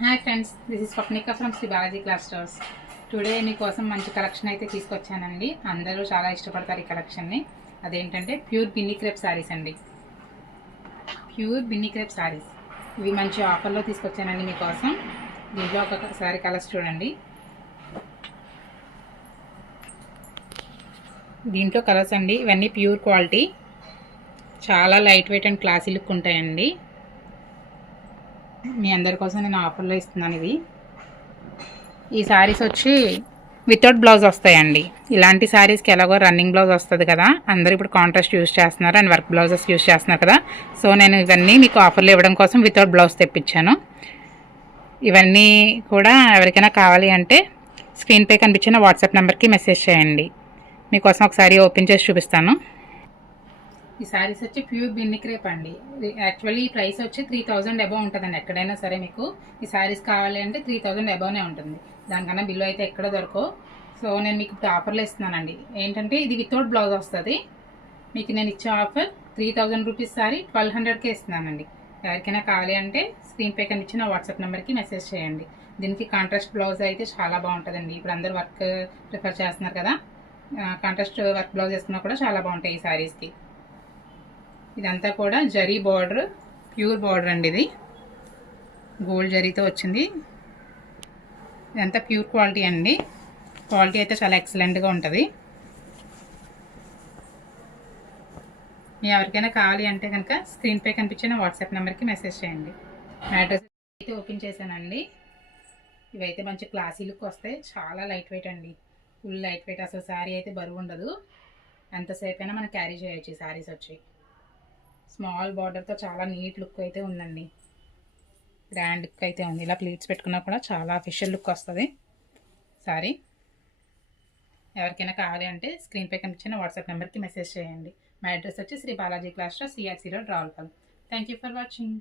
Hi friends, this is Swapnika from Shri Balaji class stores. Today మీకోసం మంచి collection అయితే తీసుకొచ్చానండి. అందరూ చాలా ఇష్టపడతారు ఈ కలెక్షన్ని. అదేంటంటే ప్యూర్ బిన్నీ క్రేప్ శారీస్ అండి. ప్యూర్ బిన్నీ క్రేప్ శారీస్ ఇవి మంచి ఆఫర్లో తీసుకొచ్చానండి మీకోసం. దీంట్లో ఒక శారీ కలర్స్ చూడండి. దీంట్లో కలర్స్ అండి, ఇవన్నీ ప్యూర్ క్వాలిటీ, చాలా light weight and classy look ఉంటాయండి. మీ అందరి కోసం నేను ఆఫర్లో ఇస్తున్నాను ఇవి. ఈ శారీస్ వచ్చి వితౌట్ బ్లౌజ్ వస్తాయండి. ఇలాంటి శారీస్కి ఎలాగో రన్నింగ్ బ్లౌజ్ వస్తుంది కదా, అందరూ ఇప్పుడు కాంట్రాస్ట్ యూజ్ చేస్తున్నారు అండ్ వర్క్ బ్లౌజెస్ యూజ్ చేస్తున్నారు కదా. సో నేను ఇవన్నీ మీకు ఆఫర్లో ఇవ్వడం కోసం వితౌట్ బ్లౌజ్ తెప్పించాను. ఇవన్నీ కూడా ఎవరికైనా కావాలి అంటే స్క్రీన్పై కనిపించిన వాట్సాప్ నెంబర్కి మెసేజ్ చేయండి. మీకోసం ఒకసారి ఓపెన్ చేసి చూపిస్తాను. ఈ శారీస్ వచ్చి ప్యూర్ బిన్ని క్రేప్ అండి. యాక్చువల్లీ ఈ ప్రైస్ వచ్చి 3000 అబవ్ ఉంటుందండి. ఎక్కడైనా సరే మీకు ఈ శారీస్ కావాలి అంటే 3000 అబవ్నే ఉంటుంది. దానికన్నా బిల్లు అయితే ఎక్కడ దొరకవు. సో నేను మీకు ఇప్పుడు ఆఫర్లో ఇస్తున్నానండి. ఏంటంటే ఇది వితౌట్ బ్లౌజ్ వస్తుంది. మీకు నేను ఇచ్చే ఆఫర్ 3000 రూపీస్ సారీ 1200కే ఇస్తున్నానండి. ఎవరికైనా కావాలి అంటే స్క్రీన్పై కనిపించిన వాట్సాప్ నెంబర్కి మెసేజ్ చేయండి. దీనికి కాంట్రాస్ట్ బ్లౌజ్ అయితే చాలా బాగుంటుందండి. ఇప్పుడు అందరూ వర్క్ ప్రిఫర్ చేస్తున్నారు కదా, కాంట్రాస్ట్ వర్క్ బ్లౌజ్ వేసుకున్నా కూడా చాలా బాగుంటాయి ఈ శారీస్కి. ఇదంతా కూడా జరీ బార్డర్, ప్యూర్ బార్డర్ అండి. ఇది గోల్డ్ జరీతో వచ్చింది. ఇదంతా ప్యూర్ క్వాలిటీ అండి. క్వాలిటీ అయితే చాలా ఎక్సలెంట్గా ఉంటుంది. మీ ఎవరికైనా కావాలి అంటే కనుక స్క్రీన్పై కనిపించిన వాట్సాప్ నెంబర్కి మెసేజ్ చేయండి. అడ్రస్ అయితే ఓపెన్ చేశానండి. ఇవైతే మంచి క్లాసీ లుక్ వస్తాయి. చాలా లైట్ వెయిట్ అండి, ఫుల్ లైట్ వెయిట్. అసలు శారీ అయితే బరువు ఉండదు. ఎంతసేపు అయినా మనం క్యారీ చేయొచ్చు. ఈ శారీస్ వచ్చి స్మాల్ బార్డర్తో చాలా నీట్ లుక్ అయితే ఉందండి. గ్రాండ్ లుక్ అయితే ఉంది. ఇలా ప్లీట్స్ పెట్టుకున్నా కూడా చాలా అఫీషియల్ లుక్ వస్తుంది సారీ. ఎవరికైనా కావాలి అంటే స్క్రీన్పై కనిపించిన వాట్సాప్ నెంబర్కి మెసేజ్ చేయండి. మా అడ్రస్ వచ్చి Shri Balaji class store, CRC road, Ravulapalem. Thank you for watching.